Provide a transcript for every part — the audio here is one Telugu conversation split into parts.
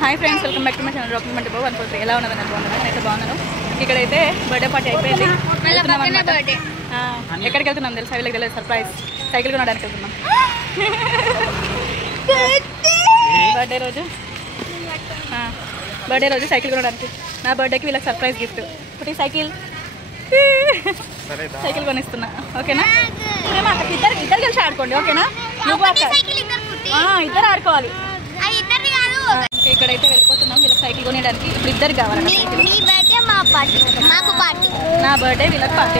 Hi friends, welcome back to my channel rocking మంటే 143. ఎలా ఉన్నది? నేను బాగున్నాను. నేనైతే బాగున్నాను. ఇక్కడైతే బర్త్డే పార్టీ అయిపోయింది. ఎక్కడికి వెళ్తున్నాం తెలుసా? వీళ్ళకి తెలియదు, సర్ప్రైజ్. సైకిల్ కొనడానికి వెళ్తున్నాం. బర్త్డే రోజు సైకిల్ కొనడానికి. నా బర్త్డేకి వీళ్ళకి సర్ప్రైజ్ గిఫ్ట్. ఒకటి సైకిల్ కొనిస్తున్నా. ఓకేనా? ఇద్దరు కలిసి ఆడుకోండి. ఓకేనా? ఇద్దరు ఆడుకోవాలి. ఇక్కడైతే వెళ్ళిపోతున్నాం వీళ్ళకి సైకిల్ కొనేయడానికి. ఇప్పుడు ఇద్దరు కావాలండి. నా బర్త్డే వీళ్ళకి పార్టీ.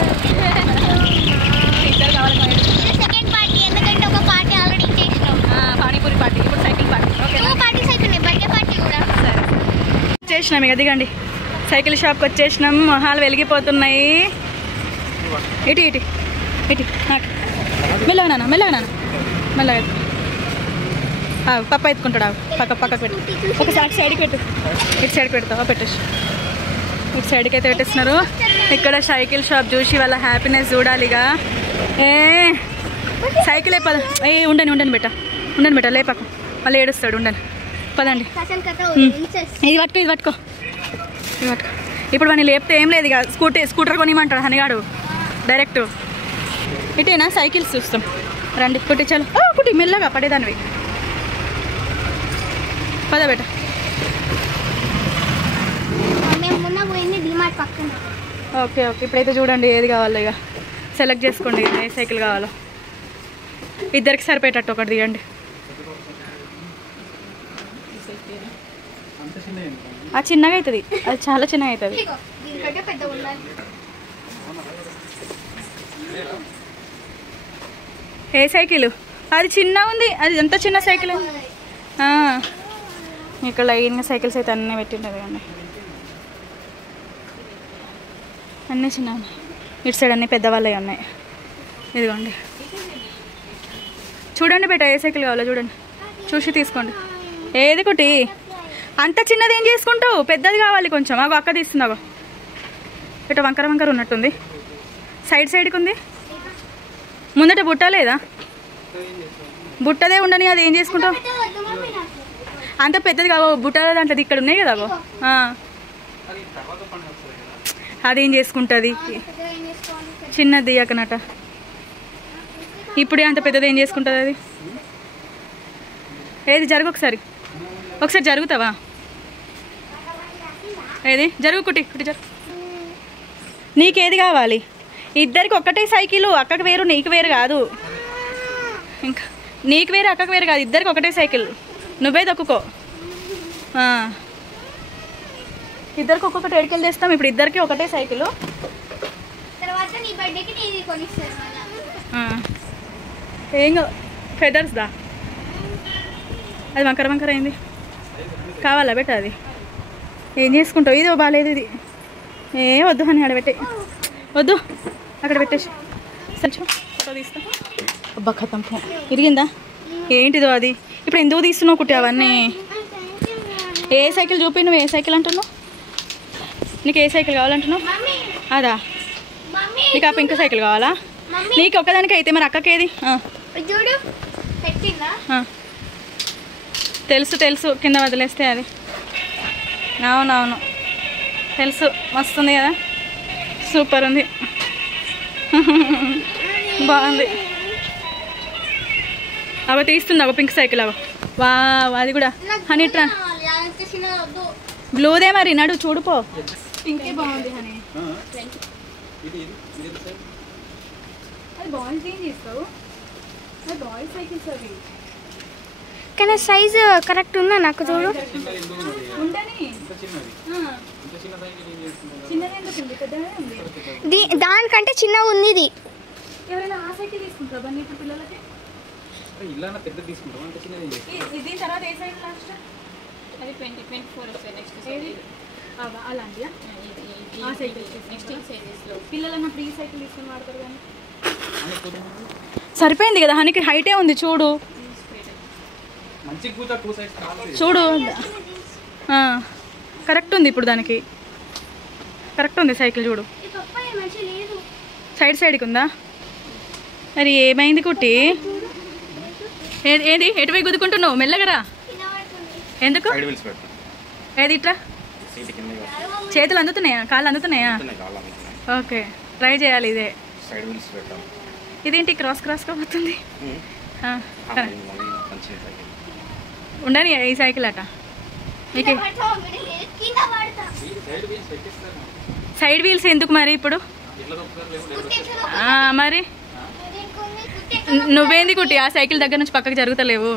ఇద్దరు కావాలి. పానీపూరి పార్టీ, ఇప్పుడు సైకిల్ పార్టీ. వచ్చేసినాం. ఇక దిగండి. సైకిల్ షాప్కి వచ్చేసినాం. మొహాలు వెలిగిపోతున్నాయి. ఇటు ఇటు ఇటు మెల్లగా నాన్న, మెల్లగా పప్ప ఎత్తుకుంటాడు. పక్కకు పెట్టు. ఒకసారి సైడ్కి పెట్టు. ఇటు సైడ్కి పెడతావా? పెట్టేసి ఇటు సైడ్కి అయితే పెట్టేస్తున్నారు. ఇక్కడ సైకిల్ షాప్ చూసి వాళ్ళ హ్యాపీనెస్ చూడాలిగా. సైకిల్ ఉండని బెట్ట లేపకు, మళ్ళీ ఏడుస్తాడు. ఉండని పదండి. ఇది పట్టుకో. ఇప్పుడు వాడిని లేపితే ఏం లేదు. ఇక స్కూటర్ కొనిమంటాడు హనిగాడు డైరెక్ట్. ఇటేనా సైకిల్స్ చూస్తాం రండి. కుట్టి చాలు. కుట్టి మెల్లగా పడేదానివి. పద బేట. ఓకే ఇప్పుడైతే చూడండి ఏది కావాలో ఇక సెలెక్ట్ చేసుకోండి. ఏ సైకిల్ కావాలో ఇద్దరికి సరిపోయేటట్టు ఒకటి తీయండి. అది చిన్నగా అవుతుంది, అది చాలా చిన్నగా అవుతుంది. ఏ సైకిల్? అది చిన్నగా ఉంది. అది ఎంత చిన్న సైకిల్. ఇక్కడ లైన్గా సైకిల్స్ అయితే అన్నీ పెట్టింటారు కానీ అన్నీ చిన్న. ఇటు సైడ్ అన్నీ పెద్దవాళ్ళవి ఉన్నాయి. ఇదిగోండి చూడండి బేట, ఏ సైకిల్ కావాలో చూడండి, చూసి తీసుకోండి. ఏది కుట్టి అంత చిన్నది ఏం చేసుకుంటావు? పెద్దది కావాలి కొంచెం. అగో అక్క తీస్తున్నావు. ఇటు వంకర ఉన్నట్టుంది. సైడ్కి ఉంది. ముందట బుట్ట లేదా? బుట్టదే ఉండని. అది ఏం చేసుకుంటావు? అంత పెద్దది కావు. బుట్ట దాంట్లో ఇక్కడ ఉన్నాయి కదా. అగో అదేం చేసుకుంటుంది? చిన్నది అక్కనట. ఇప్పుడే అంత పెద్దది ఏం చేసుకుంటుంది అది? ఏది జరుగు, ఒకసారి జరుగుతావా? ఏది జరుగు కుట్టి జరుగు. నీకేది కావాలి? ఇద్దరికి ఒక్కటే సైకిల్. అక్కకు వేరు, నీకు వేరు కాదు. ఇంకా నీకు వేరు, అక్కకు వేరు కాదు. ఇద్దరికి ఒకటే సైకిల్. నువ్వే దొక్కుకో. ఇద్దరికి ఒక్కొక్కటి ఏడుకెళ్ళి తెస్తాం. ఇప్పుడు ఇద్దరికి ఒకటే సైకిల్. ఏం ఫెదర్స్దా? అది వంకర అయింది. కావాలా బెట్ట? అది ఏం చేసుకుంటావు? ఇది బాగాలేదు. ఇది వద్దు అని ఆడబెట్టే. వద్దు, అక్కడ పెట్టేసి ఫోటో తీస్తా. అబ్బా ఖతం ఇరిగిందా? ఏంటిదో అది? ఇప్పుడు ఎందుకు తీస్తున్నావు కుట్టి అవన్నీ? ఏ సైకిల్ చూపి. నువ్వు ఏ సైకిల్ అంటున్నావు? నీకు ఏ సైకిల్ కావాలంటున్నావు? అదా? నీకు ఆ పింక్ సైకిల్ కావాలా? నీకు ఒక్కదానికి అయితే మరి అక్కకేది? తెలుసు కింద వదిలేస్తే అది. అవునవును తెలుసు. మస్తుంది కదా, సూపర్ ఉంది. బాగుంది. అవ తీస్తుంది. అవ పింక్ సైకిల్. అవ వా అది కూడా హనీ ట్రా బ్లూదే. మరి నడు చూడుపో. పింకే బాగుంది హనీ. అది బాయ్స్ ఏం చేస్తావు? అది బాయ్స్ సైకిల్స్ అవి. కానీ సైజు కరెక్ట్ ఉందా? నాకు చూడు. దానికంటే చిన్నగా ఉంది ఇది. ఎవరైనా ఆ సైకిల్ తీసుకుంటారా ఇప్పుడు పిల్లలకి? దీని తర్వాత ఏ సైకిల్ లాస్ట్? అది 24 వస్తాయి. నెక్స్ట్ అలాంటియా? ఆ సైకిల్ నెక్స్ట్ పిల్లలన్నప్పుడు ఈ సైకిల్ తీసుకుని వాడతారు కానీ. సరిపోయింది కదా హనీకి. హైటే ఉంది చూడు. కరెక్ట్ ఉంది. ఇప్పుడు దానికి కరెక్ట్ ఉంది సైకిల్. చూడు సైడ్కి ఉందా? మరి ఏమైంది కుట్టి? ఏది ఎటువై గుద్దుకుంటున్నావు? మెల్లగరా. ఎందుకు? ఏది ఇట్లా చేతులు అందుతున్నాయా, కాళ్ళు అందుతున్నాయా? ఓకే, ట్రై చేయాలి. ఇదే ఇదేంటి క్రాస్ క్రాస్గా పోతుంది? ఉండని ఈ సైకిల్ అట. మీకు సైడ్ వీల్స్ ఎందుకు మరి ఇప్పుడు? మరి నువ్వేంది కుట్టి ఆ సైకిల్ దగ్గర నుంచి పక్కకు జరుగుతలేవు?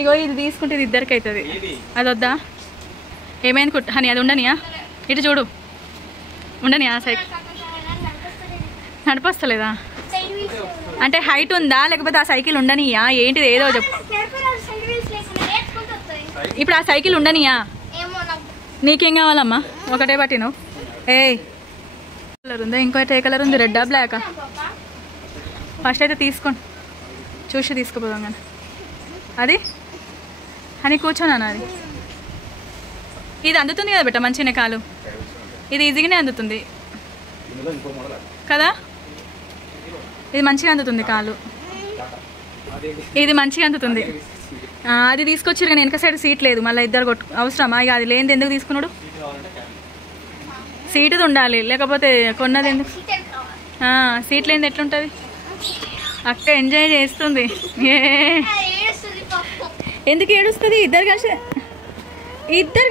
ఇగో ఇది తీసుకుంటే ఇది ఇద్దరికి అవుతుంది. అది వద్దా? ఏమైంది కుట్టి హనీ? అది ఉండనియా? ఇటు చూడు, ఉండని ఆ సైకిల్ నడిపొస్తలేదా? అంటే హైట్ ఉందా లేకపోతే ఆ సైకిల్ ఉండనియా? ఏంటిది ఏదో చెప్పు. ఇప్పుడు ఆ సైకిల్ ఉండనియా? నీకేం కావాలమ్మా? ఒకటే పట్టిను. ఏ కలర్ ఉందా? ఇంకోటి ఏ కలర్ ఉంది? రెడ్డా బ్లాకా? ఫస్ట్ అయితే తీసుకోండి, చూసి తీసుకుపోదాం. కానీ అది అని కూర్చోనా? అది ఇది అందుతుంది కదా బెట్ట మంచిగానే కాలు. ఇది ఈజీగానే అందుతుంది కదా? ఇది మంచిగా అందుతుంది కాలు, ఇది మంచిగా అందుతుంది. అది తీసుకొచ్చారు కానీ వెనక సైడ్ సీట్ లేదు. మళ్ళీ ఇద్దరు అవసరమా? ఇక అది లేనిది ఎందుకు తీసుకున్నాడు? సీటుది ఉండాలి, లేకపోతే కొన్నది ఎందుకు? సీట్ లేనిది ఎట్లుంటుంది? అక్క ఎంజాయ్ చేస్తుంది. ఎందుకు ఏడుస్తుంది? ఇద్దరు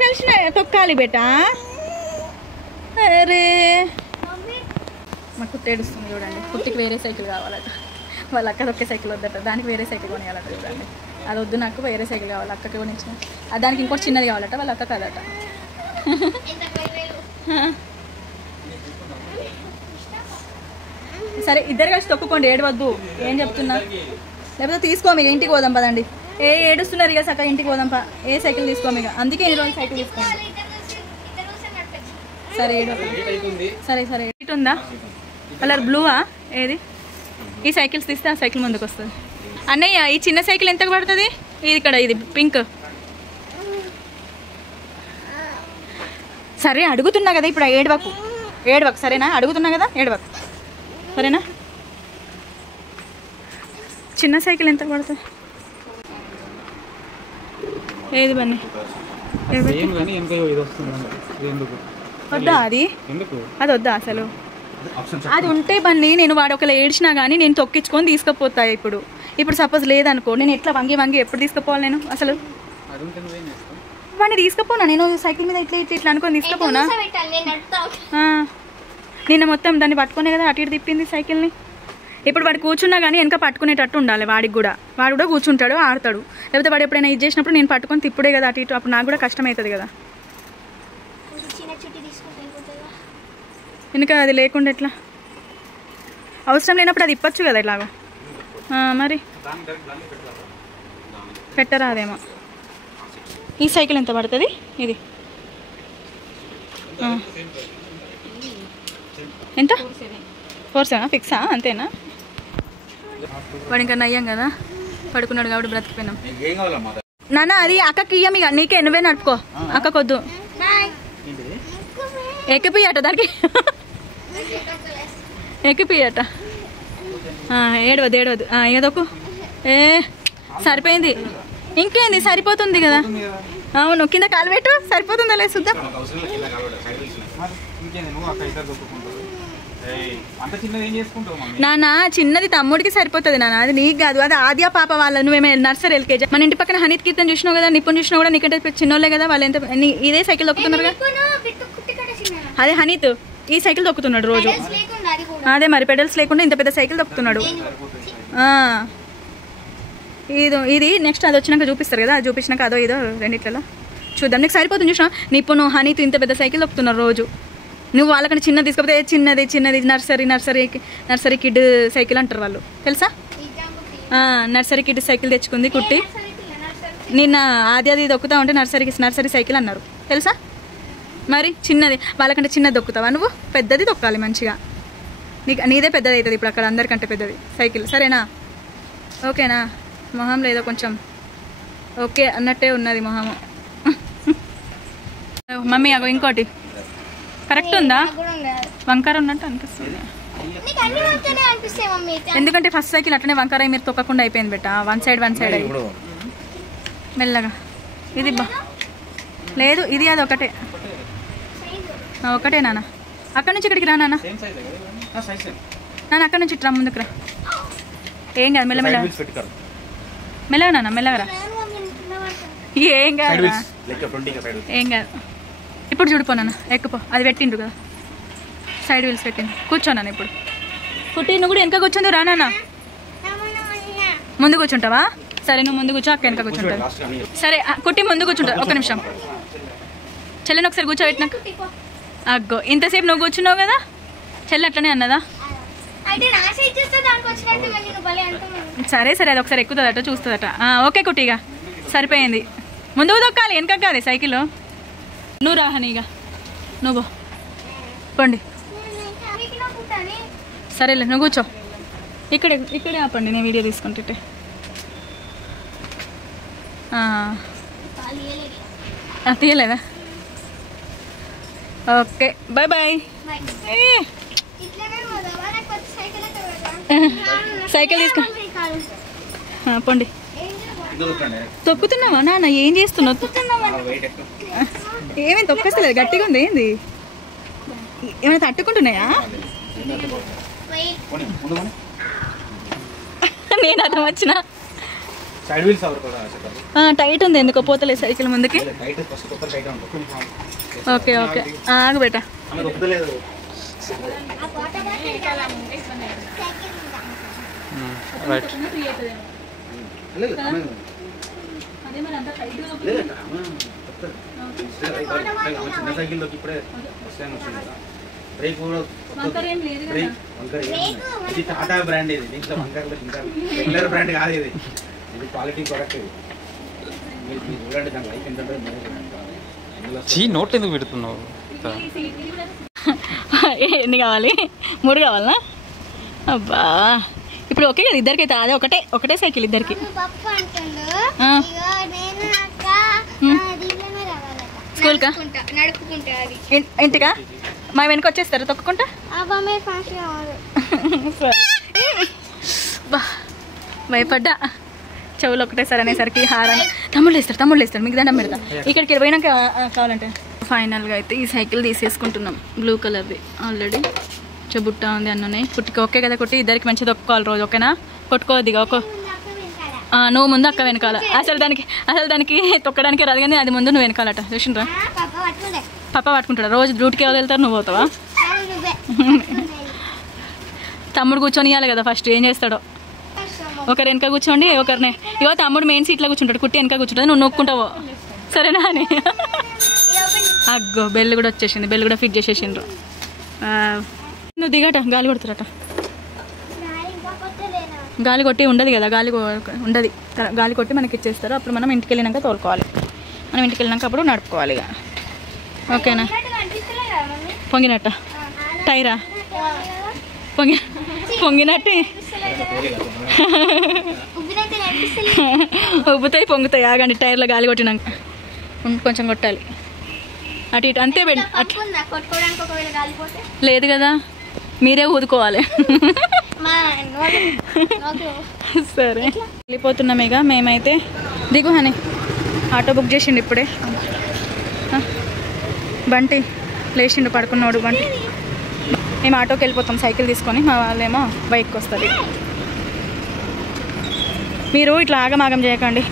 కలిసి తొక్కాలి బేటా. అరే మా కుట్టి ఏడుస్తుంది చూడండి. కుట్టికి వేరే సైకిల్ కావాలట. వాళ్ళ అక్క ఒకే సైకిల్ వద్దట, దానికి వేరే సైకిల్ కొనియాలట. చూడండి, అది వద్దు నాకు, వేరే సైకిల్ కావాలి. అక్కకి కొనిచ్చిన దానికి ఇంకోటి చిన్నది కావాలట, వాళ్ళ అక్క కదట. సరే ఇద్దరు కలిసి తొక్కుకోండి, ఏడవద్దు. ఏం చెప్తున్నా? లేకపోతే తీసుకోమి, ఇంటికి పోదాం పదండి. ఏడుస్తున్నారు ఇక సక్క, ఇంటికి పోదాంపా. ఏ సైకిల్ తీసుకోమి ఇక, అందుకే ఈ రోజు సైకిల్ తీసుకోండి. సరే సరే సరే ఇటు ఉందా కలర్ బ్లూవా? ఏది? ఈ సైకిల్స్ తీస్తే ఆ సైకిల్ ముందుకు వస్తుంది. అన్నయ్య ఈ చిన్న సైకిల్ ఎంతకు పడుతుంది? ఇది ఇక్కడ, ఇది పింక్. సరే అడుగుతున్నా కదా ఇప్పుడు, ఏడవకు సరేనా? అడుగుతున్నా కదా, ఏడవకు సరేనా? చిన్న సైకిల్ ఎంతకు పడుతుంది? ఏది బన్నీ? వద్దా అది? అది వద్దా అసలు? అది ఉంటే బన్నీ నేను వాడు ఒకవేళ ఏడ్చినా కానీ నేను తొక్కించుకొని తీసుకుపోతా. ఇప్పుడు సపోజ్ లేదనుకో, నేను ఎట్లా వంగి ఎప్పుడు తీసుకుపోవాలి నేను? అసలు వాడిని తీసుకుపోనా నేను? సైకిల్ మీద ఇట్లా ఇట్లా ఇట్లా అనుకొని తీసుకుపోనా? నిన్న మొత్తం దాన్ని పట్టుకునే కదా అటు ఇటు తిప్పింది సైకిల్ని. ఇప్పుడు వాడు కూర్చున్నా కానీ వెనక పట్టుకునేటట్టు ఉండాలి. వాడికి కూడా, వాడు కూడా కూర్చుంటాడు, ఆడతాడు. లేకపోతే వాడు ఎప్పుడైనా ఇది చేసినప్పుడు నేను పట్టుకొని తిప్పుడే కదా అటు ఇటు, అప్పుడు నాకు కూడా కష్టం అవుతుంది కదా. వెనుక అది లేకుండా ఎట్లా? అవసరం లేనప్పుడు అది ఇప్పచ్చు కదా ఇలాగో. మరి పెట్టరాదేమో. ఈ సైకిల్ ఎంత పడుతుంది? ఇది ఎంత? 47 ఫిక్సా? అంతేనా? వాడు ఇంకా నయ్యాం కదా, పడుకున్నాడు కాబట్టి బ్రతికిపోయినాం. నాన్న అది అక్కకి ఇయ్యం ఇక, నీకే నువ్వే నడుపుకో. అక్కకొద్దు, ఎక్కిపోయాట దానికి. ఎక్కిపోయాట. ఏడవద్దు ఏదోకు. సరిపోయింది. ఇంకేంది? సరిపోతుంది కదా. అవును, కింద కాలు పెట్టు, సరిపోతుందా లేదు చూద్దాం. నాన్న చిన్నది తమ్ముడికి సరిపోతుంది నాన్న, అది నీకు కాదు. అది ఆద్య పాప వాళ్ళ, నువ్వేమే నర్సరీ ఎల్కేజీ. మన ఇంటి పక్కన హనీత్ కీర్తన్ చూసినావు కదా, నిప్పుని చూసినా కూడా నీకంటే చిన్నోళ్ళే కదా వాళ్ళు. ఎంత ఇదే సైకిల్ తొక్కుతున్నారు కదా. అదే హనీత్ ఈ సైకిల్ తొక్కుతున్నాడు రోజు. అదే మరి పెడల్స్ లేకుండా ఇంత పెద్ద సైకిల్ తొక్కుతున్నాడు. ఇది నెక్స్ట్ అది వచ్చినాక చూపిస్తారు కదా, అది చూపించినాక అదో ఇదో రెండిట్లలో చూద్దాం. నీకు సరిపోతుంది చూసినా. నిప్పును హనీత్ ఇంత పెద్ద సైకిల్ తొక్కుతున్నారు రోజు. నువ్వు వాళ్ళకంటే చిన్నది తీసుకపోతే చిన్నది నర్సరీ కిడ్ సైకిల్ అంటారు వాళ్ళు, తెలుసా? నర్సరీ కిడ్ సైకిల్ తెచ్చుకుంది కుట్టి. నిన్న అది దొక్కుతా ఉంటే నర్సరీ సైకిల్ అన్నారు, తెలుసా? మరి చిన్నది వాళ్ళకంటే చిన్నది దొక్కుతావా నువ్వు? పెద్దది దొక్కాలి మంచిగా. నీదే పెద్దది అవుతుంది ఇప్పుడు అక్కడ అందరికంటే పెద్దది సైకిల్. సరేనా? ఓకేనా? మొహం లేదో కొంచెం ఓకే అన్నట్టే ఉన్నది మొహము. మమ్మీ అగో ఇంకోటి కరెక్ట్ ఉందా? వంకర ఉన్నట్టు అనిపిస్తుంది. ఎందుకంటే ఫస్ట్ సైకిల్ అట్లనే వంకర మీరు తొక్కకుండా అయిపోయింది బెట్ట. వన్ సైడ్ అయ్యి మెల్లగా. ఇది బా లేదు, ఇది అది ఒకటే ఒకటే నాన్న. అక్కడి నుంచి ఇక్కడికి రా నాన్న. నాన్న అక్కడి నుంచి ఇట్రా, ముందుకు రా. ఏం కాదు, మెల్లమెల్ల మెల్లగా నాన్న, మెల్లగా రా. ఏం కాదు, ఏం కాదు. ఇప్పుడు చూడిపో నాన్న, ఎక్కుపో. అది పెట్టిండ్రు కదా సైడ్ వీల్స్ పెట్టిండు. కూర్చోన్నాను ఇప్పుడు. కుట్టి నువ్వు కూడా వెనక కూర్చుంది. రా నాన్న, ముందు కూర్చుంటావా? సరే నువ్వు ముందు కూర్చో, అక్క వెనక కూర్చుంటావు. సరే కుట్టి ముందు కూర్చుంటా. ఒక్క నిమిషం చెల్లెని ఒకసారి కూర్చోబెట్టినాక. అగ్గో ఇంతసేపు నువ్వు కూర్చున్నావు కదా, చెల్లి అట్లనే అన్నదా? సరే సరే, అది ఒకసారి ఎక్కుతుందట, చూస్తుందట. ఓకే కుట్టిగా సరిపోయింది. ముందుకు దొక్కాలి, వెనక కాదు సైకిల్. నువ్వు రాహనీగా, నువ్వు పండి. సరేలే నువ్వు కూర్చో. ఇక్కడే ఆపండి, నేను వీడియో తీసుకుంటుంటే. తీయలేదా? Okay bye bye. సైకిల్ తీసుకో పండి. తొక్కుతున్నావా నాన్న? ఏం చేస్తున్నావు? ఏమేమి తొక్కేస్తలేదు, గట్టిగా ఉంది. ఏంది ఏమైనా తట్టుకుంటున్నాయా? నేను అర్థం వచ్చిన టైట్ ఉంది, ఎందుకో పోతలేదు సైకిల్ ముందుకి. ఓకే ఓకే ఆగు బేటా. టాటా బ్రాండ్, ఇది దీంట్లో రెగ్యులర్ బ్రాండ్ కాదు, ఇది ఇది క్వాలిటీ ప్రొడక్ట్. ఇది చూడండి, దాని లైఫ్ ఎంత నోట్ ఎందుకు పెడుతున్నావు? ఎన్ని కావాలి? 3 కావాలనా? అబ్బా ఇప్పుడు ఓకే కదా ఇద్దరికైతే. అదే ఒకటే సైకిల్ ఇద్దరికి. స్కూల్కా ఇంటికా? మా వెనక వచ్చేస్తారా తొక్కుకుంటా? భయపడ్డా. చెవులు ఒకటేసారి అనేసరికి హారం. తమ్ముళ్ళు వేస్తారు మీకు దండం పెడతా. ఇక్కడికి పోయినాక కావాలంటే. ఫైనల్గా అయితే ఈ సైకిల్ తీసేసుకుంటున్నాం, బ్లూ కలర్ది. ఆల్రెడీ చెబుట్టా ఉంది అన్ననే. కుట్టికి ఓకే కదా కుట్టి? ఇద్దరికి మంచిగా తొక్కుకోవాలి రోజు, ఓకేనా? కొట్టుకోవద్దిగా. నువ్వు ముందు అక్క వెనకాల. అసలు దానికి తొక్కడానికి రాదు, కానీ అది ముందు నువ్వు వెనకాలట. చూసిండ్రా? పప్ప పట్టుకుంటాడా? రోజు డ్యూటీకి ఎవరు వెళ్తారు? నువ్వు పోతావా? తమ్ముడు కూర్చొని ఇవ్వాలి కదా ఫస్ట్. ఏం చేస్తాడో? ఒకరు వెనక కూర్చోండి, ఒకరిని. ఇగో తమ్ముడు మెయిన్ సీట్లో కూర్చుంటాడు, కుట్టి వెనక కూర్చుంటుంది, నువ్వు నొక్కుంటావో. సరేనా అని. అగ్గో బెల్ కూడా వచ్చేసింది, బెల్ కూడా ఫిట్ చేసేసిండ్రు. నువ్వు దిగట, గాలి కొడుతురట. గాలి కొట్టి ఉండదు కదా, ఉండదు. గాలి కొట్టి మనకి ఇచ్చేస్తారు, అప్పుడు మనం ఇంటికి వెళ్ళినాక తోలుకోవాలి. మనం ఇంటికి వెళ్ళినాక అప్పుడు నడుపుకోవాలి ఇక. ఓకేనా? పొంగినట్ట టైరా? పొంగినట్టు ఉబ్బుతాయి పొంగుతాయి. ఆగండి, టైర్లో గాలి కొట్టినాక కొంచెం కొట్టాలి. అటు ఇటు అంతే. లేదు కదా, మీరే ఊదుకోవాలి. సరే వెళ్ళిపోతున్నాం ఇక మేమైతే. దిగు హని, ఆటో బుక్ చేసిండు ఇప్పుడే. బంటి లేచిండు, పడుకున్నాడు బంటి. మేము ఆటోకి వెళ్ళిపోతాం సైకిల్ తీసుకొని, మా వాళ్ళేమో బైక్కి వస్తుంది. మీరు ఇట్లా ఆగమాగం చేయకండి.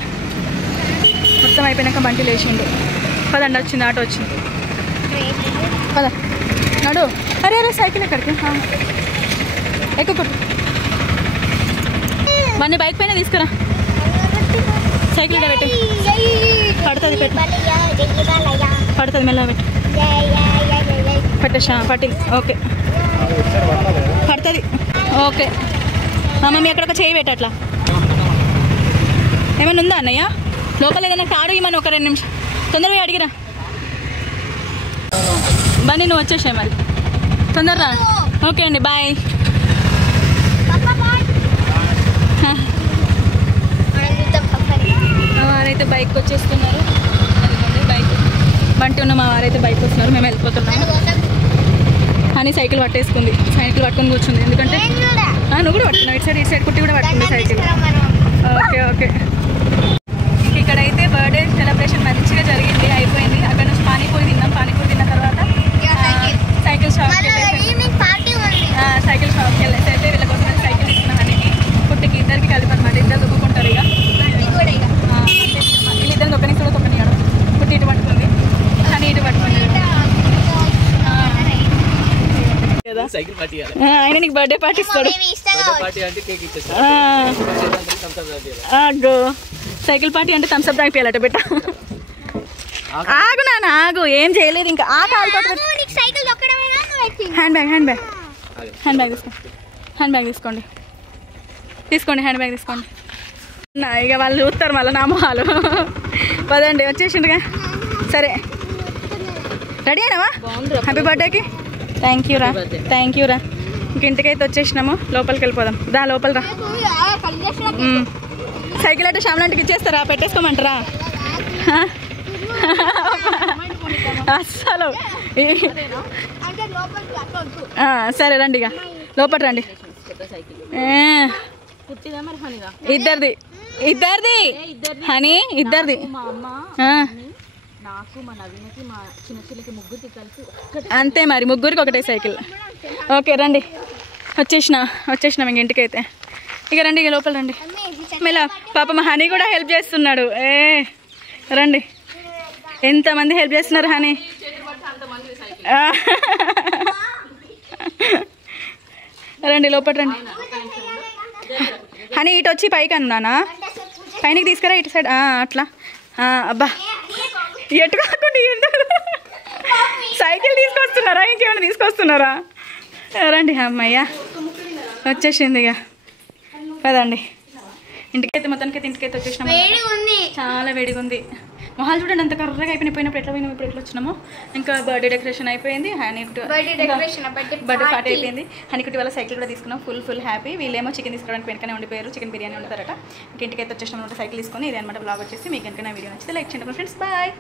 మొత్తం అయిపోయినాక బంటి లేచిండు. పదండి, వచ్చింది ఆటో వచ్చింది. పద నడు. అరే సైకిల్ ఎక్కడికి? ఎక్కుకుంటు మన బైక్ పైన తీసుకురా. సైకిల్ పెట్టు, పడుతుంది. పడుతుంది, మెల్లగా పెట్టు. పట్టేసా పట్టింది. ఓకే పడుతుంది. ఓకే మమ్మీ అక్కడ ఒక చేయి పెట్ట. అట్లా ఏమైనా ఉందా అన్నయ్య? లోపల ఏదైనా కాడు ఇవ్వమని ఒక 2 నిమిషం తొందరగా అడిగిరా. బండి నువ్వు వచ్చేసాయి మరి, తొందరరా. ఓకే అండి, బాయ్. మా వారైతే బైక్ వచ్చేస్తున్నారు. బైక్ బంటి ఉన్న మా వారైతే బైక్ వస్తున్నారు. మేము వెళ్ళిపోతున్నాము. అని సైకిల్ పట్టేసుకుంది, సైకిల్ పట్టుకొని కూర్చుంది. ఎందుకంటే నువ్వు కూడా పట్టుకున్నావు, ఇటు సైడ్ కుట్టి కూడా పట్టుకుంది సైకిల్. Okay okay. ఇక్కడైతే ఆయన నీకు బర్త్డే పార్టీ ఇస్తాడు. ఆగో సైకిల్ పార్టీ అంటే థమ్స్అప్ తాగిపోయాలట బిడ్డ. ఆగు నాన్న ఆగు, ఏం చేయలేదు ఇంకా. హ్యాండ్ బ్యాగ్ తీసుకోండి. హ్యాండ్ బ్యాగ్ తీసుకోండి. ఇక వాళ్ళు చూస్తారు మళ్ళీ నా మొహాలు. పదండి వచ్చేసిండుగా. సరే రెడీ అయినావా హ్యాపీ బర్త్డేకి? థ్యాంక్ యూ రా. ఇంక ఇంటికైతే వచ్చేసినాము, లోపలికి వెళ్ళిపోదాం. దా లోపల రా. సైకిల్ అంటే శ్యామలాంటికి ఇచ్చేస్తారా? పెట్టేసుకోమంటారా? అస్సలు సరే రండి ఇక లోపల రండి. ఇద్దరిది హనీ, ఇద్దరిది. అంతే మరి, ముగ్గురికి ఒకటే సైకిల్. ఓకే రండి, వచ్చేసినాం ఇంక ఇంటికైతే. ఇక రండి, ఇక లోపల రండి. మళ్ళీ పాప మా హనీ కూడా హెల్ప్ చేస్తున్నాడు. రండి, ఎంతమంది హెల్ప్ చేస్తున్నారు హనీ. రండి లోపల రండి. హనీ ఇటు వచ్చి పైకి అన్నానా, పైనకి తీసుకురా ఇటు సైడ్. అట్లా అబ్బా ఎటు కాకుండా సైకిల్ తీసుకొస్తున్నారా, ఇంకేమైనా తీసుకొస్తున్నారా? రండి. అమ్మయ్యా వచ్చేసింది ఇక. కదండి ఇంటికైతే మొత్తానికైతే ఇంటికైతే వచ్చేసినాము. చాలా వేడిగా ఉంది. మొహాలు చూడండి అంత కర్రగా అయిపోయినప్పుడు ఎట్లా పోయినాము, ఇప్పుడు ఎట్లా వచ్చినాము. ఇంకా బర్త్డే డెకరేషన్ అయిపోయింది, బర్త్డే పార్టీ అయిపోయింది. హనీకుటి వాళ్ళ సైకిల్ కూడా తీసుకున్నాం. Full happy. వీళ్ళేమో చికెన్ తీసుకోవడానికి వెనకనే ఉండిపోయారు, చికెన్ బిర్యానీ వండుతారట. ఇంటికైతే వచ్చేసినాం సైకిల్ తీసుకొని. ఇది అనమాట బ్లాగ్ వచ్చేసి. మీకు కనుక నా వీడియో నచ్చితే లైక్ చేయండి ఫ్రెండ్స్. బాయ్.